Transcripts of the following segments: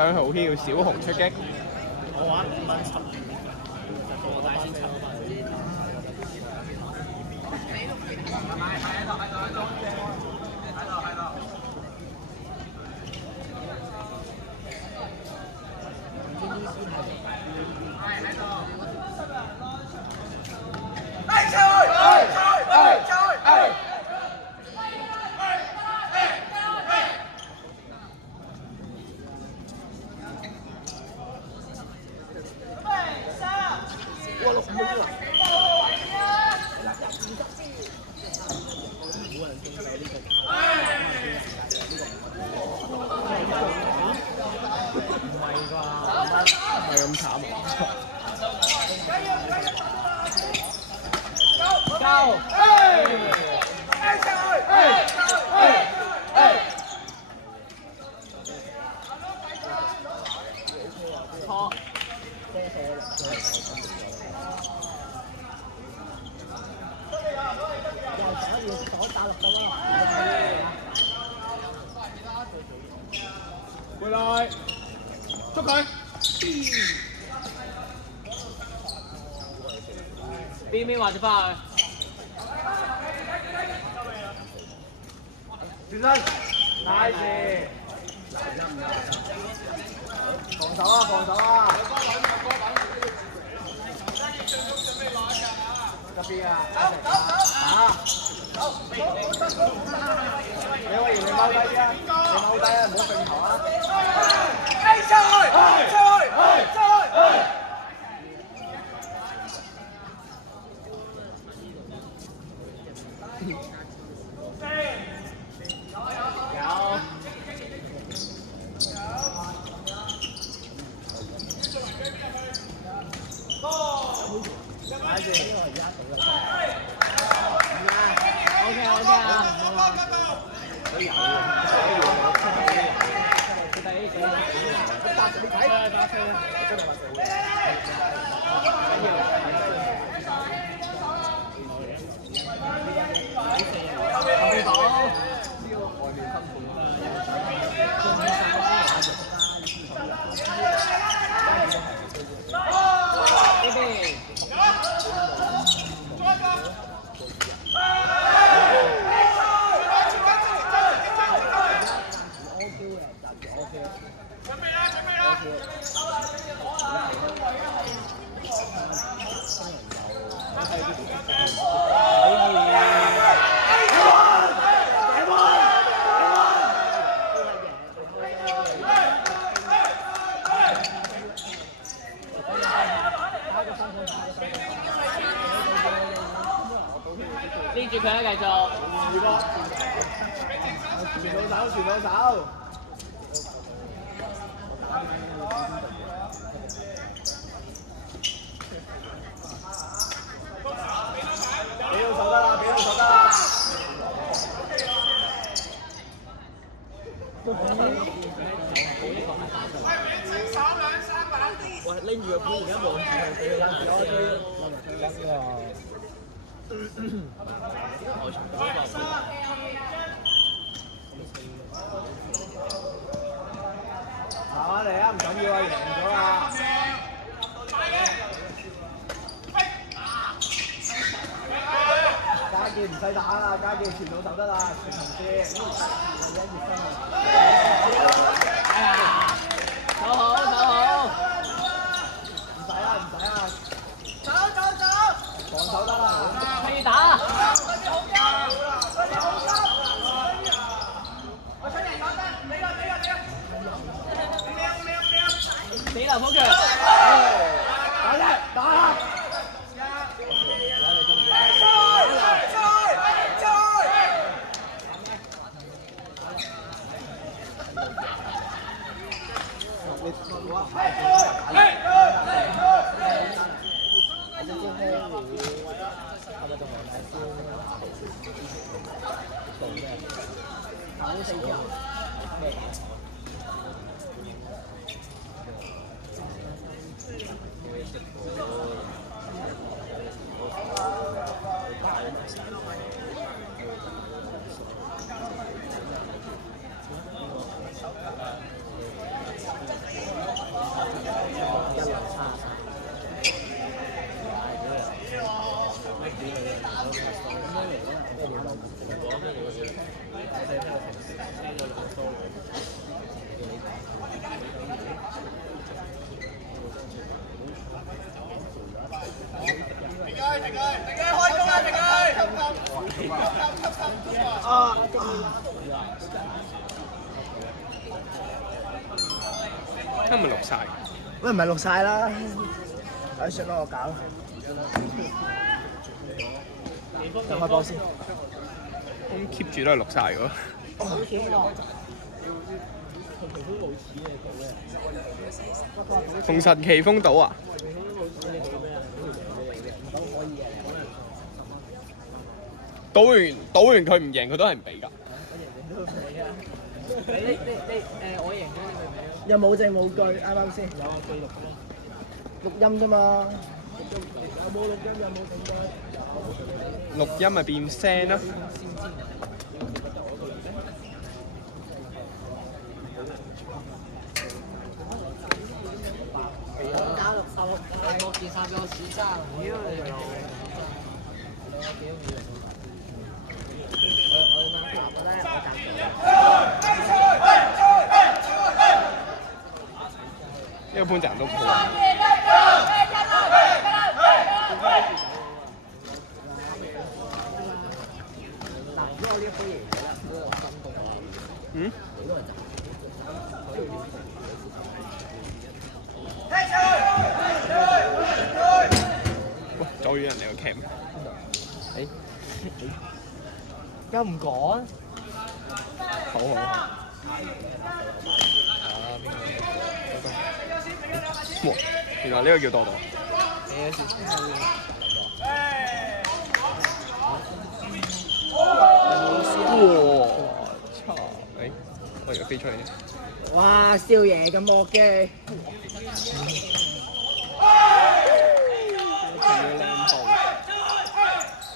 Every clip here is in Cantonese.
姜浩囂小紅出擊。我玩5蚊7，我帶先7。係咁慘回來，捉佢。邊或者翻去。轉身，nice。防守啊，防守啊！嗰邊啊！你可以你踎低啲啊！你踎低啊，唔好揈頭啊！黏住佢啦，繼續。傳到手。俾到手得啦，俾到手得啦。喂，拎住個盤而家望住佢，俾佢拉住我啲。行啊嚟啊，唔緊要啊，贏咗啦！家健唔使打啦，家健傳到手得啦，傳同先。守好，守好。唔使啊，唔使啊。走！防守得啦。可以打。死啦！好強！打啫，打！今日錄晒。喂，唔係錄晒啦，唉，算啦，我搞。就開波先。咁 keep 住都係錄晒㗎。同神奇風島啊！賭完佢唔贏，佢都係唔俾㗎。我贏咗你咪又冇證冇據，啱啱先？有記錄嘅。錄音啫嘛。有冇錄音？有冇證據？錄音咪變聲咯。我件衫俾我試衫，屌你老！呢個潘澤都好。嗯？哇！走遠人哋個 cam。又唔講？好好。哇！原來呢個叫多多。哇！操！我以為飛出嚟啫。哇！少爺咁惡嘅。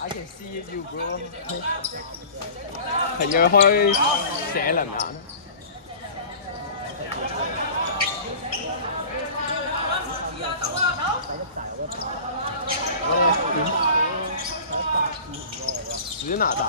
I can see you, bro。係要開寫輪眼。死拿蛋。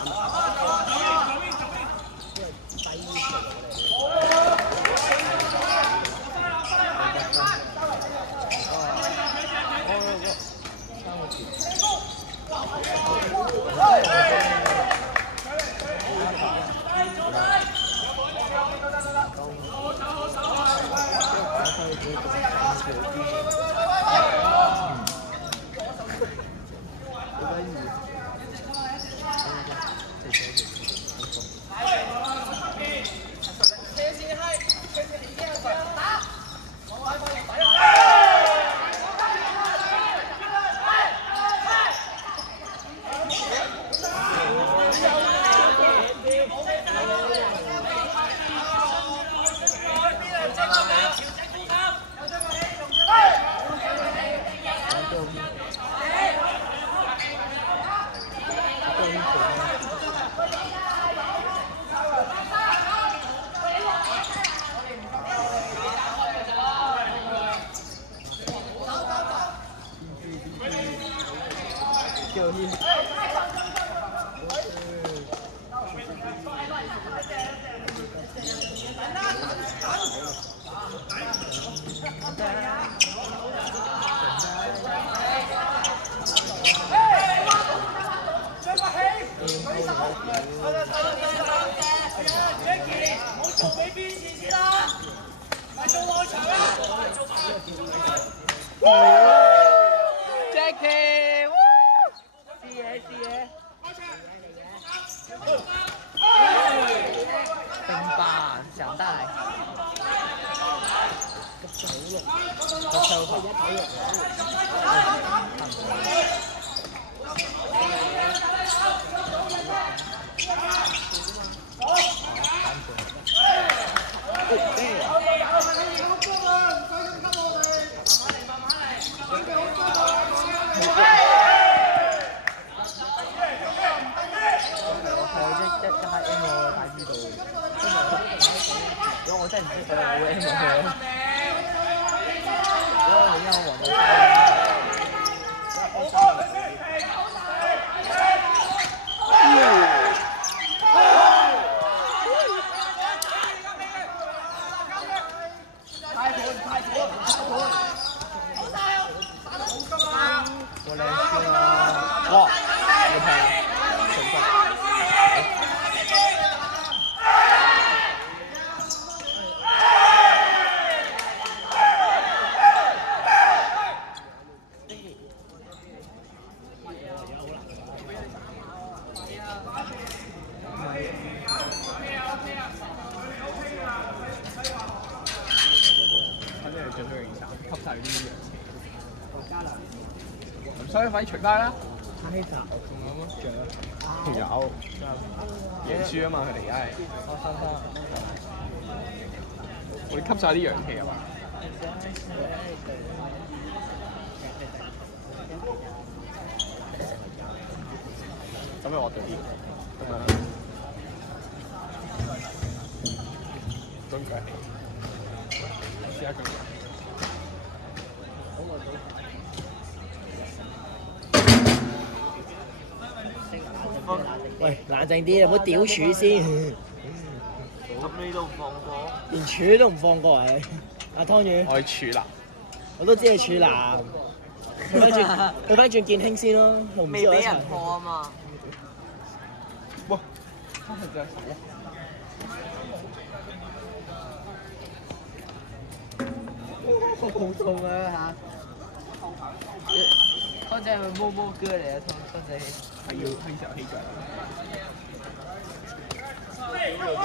Jackie， 試嘢試嘢。冰霸想帶。我真係唔知佢有冇 M 佢。我兩次啦。哇！你睇下，順分。反正係着咗件衫，吸晒啲氧氣。咁所以快啲除翻啦！太雜，仲有乜仲有，贏輸啊嘛！佢哋而家係。我哋吸晒啲氧氣啊嘛！咁樣惡咗啲，咁樣蹲腳氣，試下咁樣。喂，冷靜啲，唔好屌柱先。咁你都唔放過？連柱都唔放過啊！阿湯圓，我係處男，我都知係處男。去翻轉建興先咯，我唔知我一齊未俾人。破啊嘛！哇！真係隻手啊！好痛啊嚇！嗰隻係咪毛毛哥嚟啊？痛嗰隻係要輕時候起腳。乜贏咗佢啊？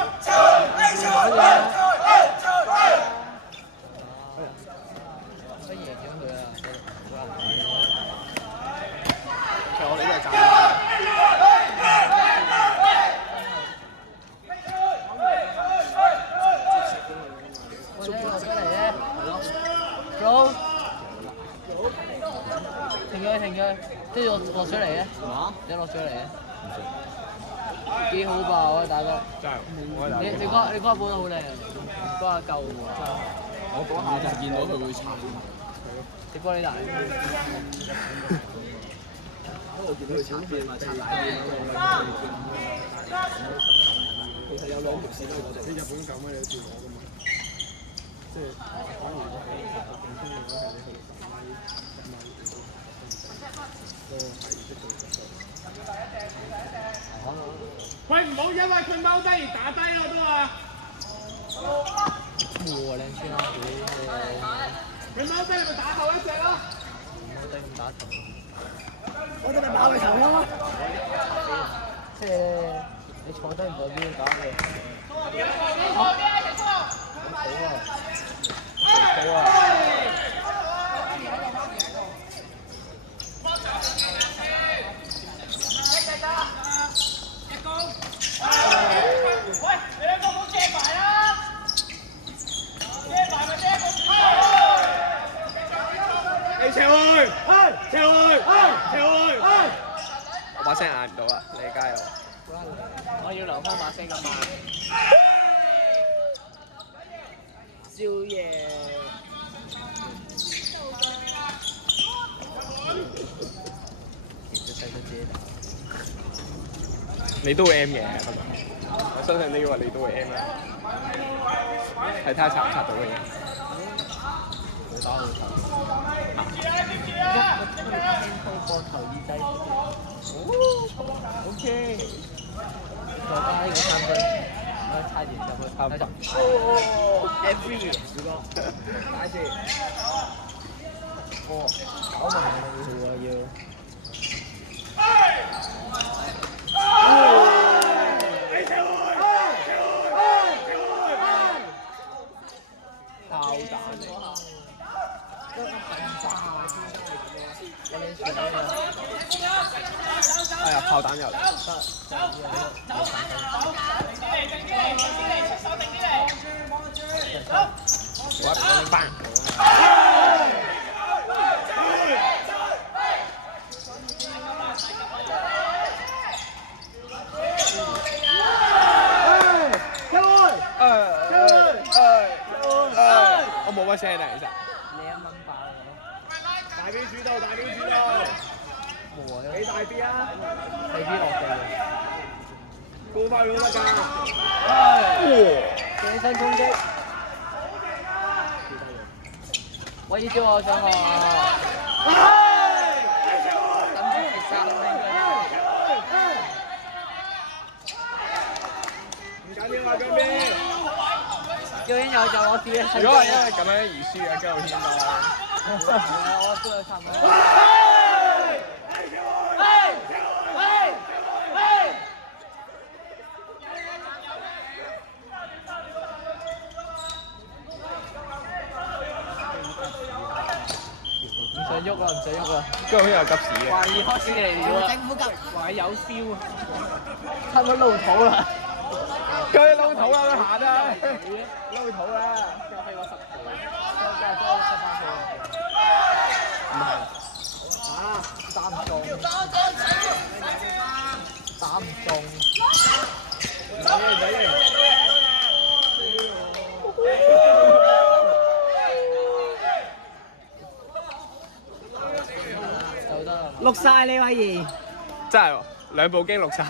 其實我哋都係賺。我哋落出嚟咧，走，停佢停佢，跟住落出嚟咧，你落出嚟咧，幾好吧？我打得，真係，我係你嗰下波得好靚，嗰下夠喎，我嗰下就見到佢會慘。你波你大，我見到佢慘變埋擦奶其實有兩條線喺嗰度。你日本狗咩？你都見我㗎嘛？即係反而我係勁中意嗰係你去到10米、10米都係識做得喂，唔好因為佢踎低而打低我都話。冇喎靚穿啦，佢踎低你咪打後一隻咯。冇低唔打頭，我哋咪打佢頭咯。即係你坐低唔代表打嘅。好啊！好啊！喂，你兩個唔好借埋啦！借埋咪借個你撤去，撤去，撤去。我把聲嗌唔到啦，你加油！我要留翻把聲咁嘛。少爺，其實細咗自己打。你都會 M 嘅，係咪？我相信呢個你都會 M 啦。睇睇下查唔查到嘅嘢。冇打好頭。波頭耳仔。OK。再加呢個3分，差點就會3分。every 如果打住，搞埋你喎要。炮彈嚟。哎呀，炮彈又嚟。我班。我冇乜聲啊，其實。你1蚊8啦。大邊主導，大邊主導。冇啊，幾大邊啊？細啲落地嘅。高翻佢都得㗎。起身衝擊。我要叫我上學啊！諗住係3分。有就我自己睇。如果係因為咁樣而輸嘅，跟住我先得。我都係差唔多。唔想喐啦，唔想喐啦。跟住好似有急屎嘅。懷疑開始嚟了。政府急，懷疑有燒啊！差唔多露肚啦。佢撈肚啦，佢行啦，撈肚啦。打唔中，打唔中。走得啦。錄晒你偉兒。真係喎，兩部機錄晒。